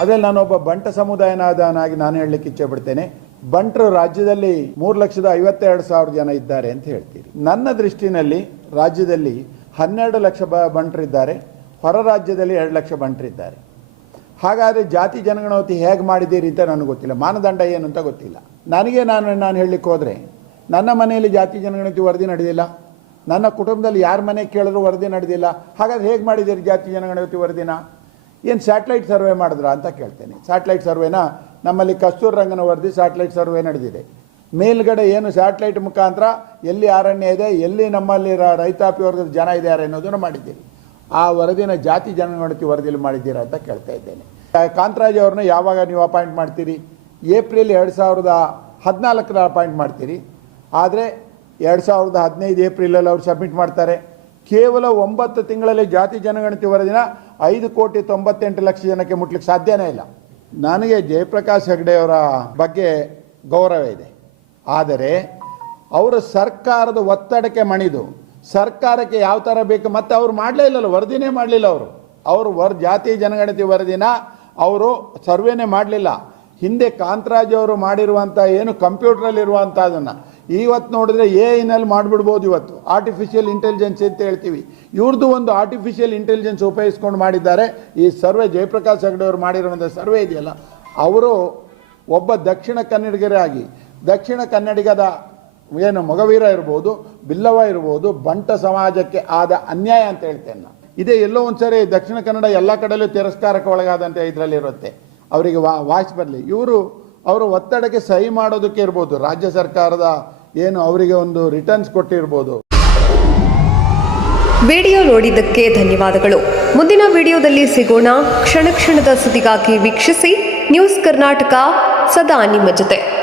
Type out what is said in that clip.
ಅದ್ರಲ್ಲಿ ನಾನೊಬ್ಬ ಬಂಟ ಸಮುದಾಯನಾದನಾಗಿ ನಾನು ಹೇಳಲಿಕ್ಕೆ ಇಚ್ಛೆ ಪಡ್ತೇನೆ. ಬಂಟರು ರಾಜ್ಯದಲ್ಲಿ ಮೂರು ಲಕ್ಷದ ಐವತ್ತೆರಡು ಸಾವಿರ ಜನ ಇದ್ದಾರೆ ಅಂತ ಹೇಳ್ತೀರಿ. ನನ್ನ ದೃಷ್ಟಿನಲ್ಲಿ ರಾಜ್ಯದಲ್ಲಿ ಹನ್ನೆರಡು ಲಕ್ಷ ಬ ಬಂಟರಿದ್ದಾರೆ. ಹೊರ ರಾಜ್ಯದಲ್ಲಿ ಎರಡು ಲಕ್ಷ ಬಂಟರಿದ್ದಾರೆ. ಹಾಗಾದರೆ ಜಾತಿ ಜನಗಣತಿ ಹೇಗೆ ಮಾಡಿದ್ದೀರಿ ಅಂತ ನನಗೆ ಗೊತ್ತಿಲ್ಲ. ಮಾನದಂಡ ಏನು ಅಂತ ಗೊತ್ತಿಲ್ಲ. ನನಗೆ ನಾನು ನಾನು ಹೇಳಲಿಕ್ಕೆ ಹೋದರೆ, ನನ್ನ ಮನೆಯಲ್ಲಿ ಜಾತಿ ಜನಗಣತಿ ವರದಿ ನಡೆದಿಲ್ಲ. ನನ್ನ ಕುಟುಂಬದಲ್ಲಿ ಯಾರ ಮನೆ ಕೇಳಿದ್ರು ವರದಿ ನಡೆದಿಲ್ಲ. ಹಾಗಾದ್ರೆ ಹೇಗೆ ಮಾಡಿದ್ದೀರಿ ಜಾತಿ ಜನಗಣತಿ ವರದಿನ? ಏನು ಸ್ಯಾಟಲೈಟ್ ಸರ್ವೆ ಮಾಡಿದ್ರ ಅಂತ ಕೇಳ್ತೇನೆ. ಸ್ಯಾಟಲೈಟ್ ಸರ್ವೆನ ನಮ್ಮಲ್ಲಿ ಕಸ್ತೂರ್ ರಂಗನ ವರದಿ ಸ್ಯಾಟಲೈಟ್ ಸರ್ವೆ ನಡೆದಿದೆ. ಮೇಲ್ಗಡೆ ಏನು ಸ್ಯಾಟಲೈಟ್ ಮುಖಾಂತರ ಎಲ್ಲಿ ಅರಣ್ಯ ಇದೆ, ಎಲ್ಲಿ ನಮ್ಮಲ್ಲಿ ರೈತಾಪಿ ವರ್ಗದ ಜನ ಇದ್ದಾರೆ ಅನ್ನೋದನ್ನು ಮಾಡಿದ್ದೀರಿ. ಆ ವರದಿನ ಜಾತಿ ಜನಗಣತಿ ವರದಿಯಲ್ಲಿ ಮಾಡಿದ್ದೀರಾ ಅಂತ ಕೇಳ್ತಾ ಇದ್ದೇನೆ. ಕಾಂತರಾಜ್ ಅವ್ರನ್ನ ಯಾವಾಗ ನೀವು ಅಪಾಯಿಂಟ್ ಮಾಡ್ತೀರಿ? ಏಪ್ರಿಲ್ ಎರಡು ಸಾವಿರದ ಹದಿನಾಲ್ಕರ ಅಪಾಯಿಂಟ್ ಮಾಡ್ತೀರಿ. ಆದರೆ ಎರಡು ಸಾವಿರದ ಹದಿನೈದು ಏಪ್ರಿಲಲ್ಲಿ ಅವ್ರು ಸಬ್ಮಿಟ್ ಮಾಡ್ತಾರೆ. ಕೇವಲ ಒಂಬತ್ತು ತಿಂಗಳಲ್ಲಿ ಜಾತಿ ಜನಗಣತಿ ವರದಿನ ಐದು ಕೋಟಿ ತೊಂಬತ್ತೆಂಟು ಲಕ್ಷ ಜನಕ್ಕೆ ಮುಟ್ಲಿಕ್ಕೆ ಸಾಧ್ಯನೇ ಇಲ್ಲ. ನನಗೆ ಜಯಪ್ರಕಾಶ್ ಹೆಗ್ಡೆಯವರ ಬಗ್ಗೆ ಗೌರವ ಇದೆ. ಆದರೆ ಅವರು ಸರ್ಕಾರದ ಒತ್ತಡಕ್ಕೆ ಮಣಿದು ಸರ್ಕಾರಕ್ಕೆ ಯಾವ ಥರ ಬೇಕು ಮತ್ತೆ ಅವ್ರು ಮಾಡಲೇ ಇಲ್ಲಲ್ಲ, ವರದಿನೇ ಮಾಡಲಿಲ್ಲ ಅವರು. ಅವರು ವರ್, ಜಾತಿ ಜನಗಣತಿ ವರದಿನ ಅವರು ಸರ್ವೇನೇ ಮಾಡಲಿಲ್ಲ. ಹಿಂದೆ ಕಾಂತರಾಜ್ ಅವರು ಮಾಡಿರುವಂಥ ಏನು ಕಂಪ್ಯೂಟ್ರಲ್ಲಿ ಇರುವಂಥದ್ದನ್ನು ಇವತ್ತು ನೋಡಿದ್ರೆ ಎ ಐನಲ್ಲಿ ಮಾಡಿಬಿಡ್ಬೋದು ಇವತ್ತು. ಆರ್ಟಿಫಿಷಿಯಲ್ ಇಂಟೆಲಿಜೆನ್ಸ್ ಅಂತ ಹೇಳ್ತೀವಿ. ಇವ್ರದ್ದು ಒಂದು ಆರ್ಟಿಫಿಷಿಯಲ್ ಇಂಟೆಲಿಜೆನ್ಸ್ ಉಪಯೋಗಿಸ್ಕೊಂಡು ಮಾಡಿದ್ದಾರೆ. ಈ ಸರ್ವೆ ಜಯಪ್ರಕಾಶ್ ಹೆಗ್ಡೆ ಅವರು ಮಾಡಿರುವಂಥ ಸರ್ವೆ ಇದೆಯಲ್ಲ, ಅವರು ಒಬ್ಬ ದಕ್ಷಿಣ ಕನ್ನಡಿಗರಾಗಿ ದಕ್ಷಿಣ ಕನ್ನಡಿಗದ ಏನು ಮೊಗವೀರ ಇರ್ಬೋದು ಬಿಲ್ಲವ ಇರ್ಬೋದು, ಬಂಟ ಸಮಾಜಕ್ಕೆ ಆದ ಅನ್ಯಾಯ ಅಂತ ಹೇಳ್ತೇನೆ ನಾನು. ಇದೇ ಎಲ್ಲೋ ಒಂದ್ಸರಿ ದಕ್ಷಿಣ ಕನ್ನಡ ಎಲ್ಲ ಕಡೆಯಲ್ಲೂ ತಿರಸ್ಕಾರಕ್ಕೆ ಒಳಗಾದಂತೆ ಇದರಲ್ಲಿ ಇರುತ್ತೆ. ಅವರಿಗೆ ವಾ, ವಾಯ್ಸ್ ಬರಲಿ. ಇವರು ಅವರು ಒತ್ತಡಕ್ಕೆ ಸಹಿ ಮಾಡೋದಕ್ಕೆ ಇರ್ಬೋದು. ರಾಜ್ಯ ಸರ್ಕಾರದ ಏನು ಅವರಿಗೆ ಒಂದು ರಿಟರ್ನ್ಸ್ ಕೊಟ್ಟಿರ್ಬೋದು. ವಿಡಿಯೋ ನೋಡಿದ್ದಕ್ಕೆ ಧನ್ಯವಾದಗಳು. ಮುಂದಿನ ವಿಡಿಯೋದಲ್ಲಿ ಸಿಗೋಣ. ಕ್ಷಣ ಕ್ಷಣದ ಸುದ್ದಿಗಾಗಿ ವೀಕ್ಷಿಸಿ. ನ್ಯೂಸ್ ಕರ್ನಾಟಕ, ಸದಾ ನಿಮ್ಮ ಜೊತೆ.